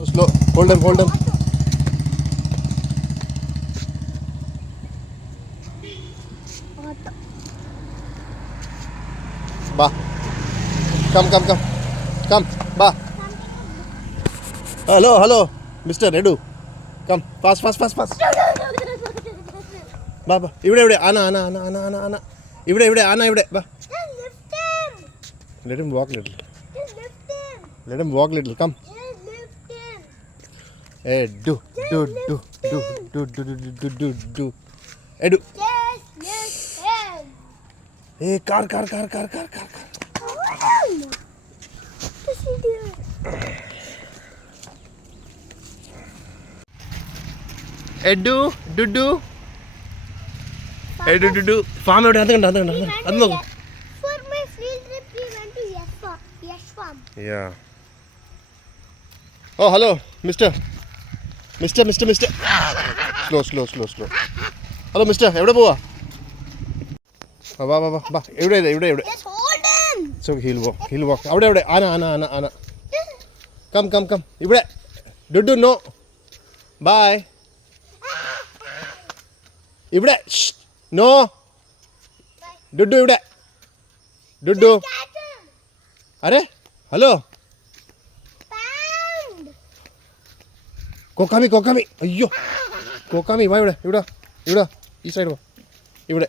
Slow. Hold him, hold him. Ba. Come. Ba. Hello. Mr. Edu. Come. Fast. Ba. ഇവിടെ. Anna. ഇവിടെ. Anna, ഇവിടെ. Ba. Let him walk little. Let him walk little. Come. Hey, do. Edu. Hey, car. Edu, Dudu. Edu. Farm എവിടെ? അത് കണ്ടോ? അത് നോക്ക്. For my field trip, we went to Yes Farm. Yeah. Oh, hello, Mister. Slow. Hello, Mister. എവിടെ പോവാ? വാ. ഇവിടെ. Just hold him. So he'll walk. അവിടെ. ആന. Come. ഇവിടെ. Dudu, no. Bye. ഇവിടെ. No. Dudu ഇവിടെ. Dudu. അരെ ഹലോ. കൊക്കാമി. അയ്യോ. കൊക്കാമി വാ ഇവിടെ. ഈ സൈഡ് വാ. ഇവിടെ.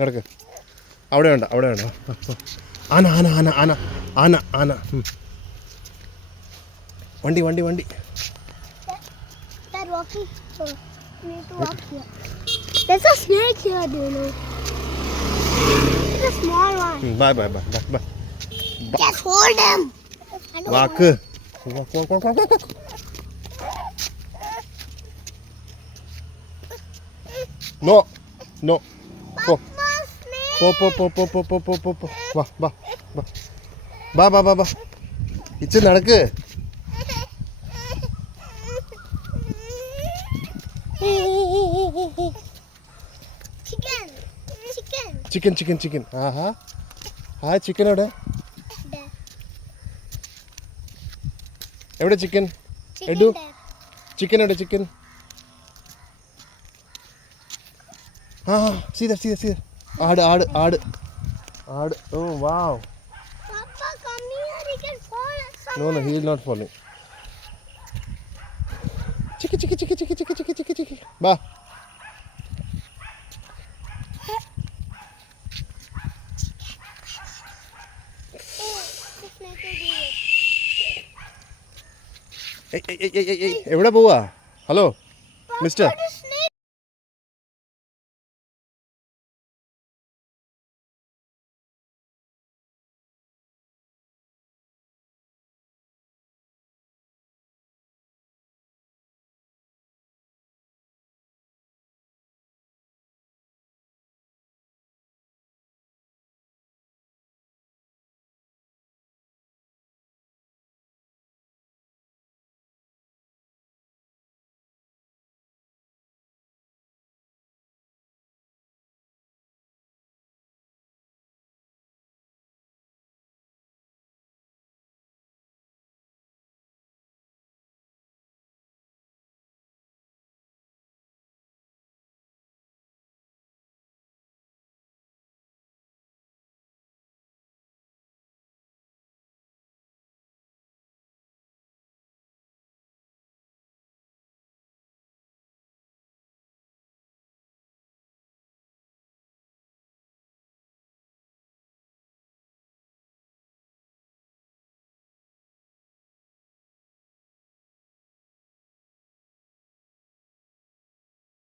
നടക്ക്. അവിടെ വേണ്ട. ആന. വണ്ടി. They're walking. So we need to walk here. There's a snake here, do you know? It's a small one. Bye. Just hold him. Walk. No. Go. വാ. ഇച്ചിരി നടക്ക്. ചിക്കൻ. ആഹാ. ആ ചിക്കൻ എവിടെ ചിക്കൻ? എഡു. ചിക്കൻ എവിടെ? ചിക്കൻ. See there. ആട്. Oh, wow. Papa, come here. He can fall. No, he is not falling. Chicky. Ba. എവിടെ പോവാ? Hello mister.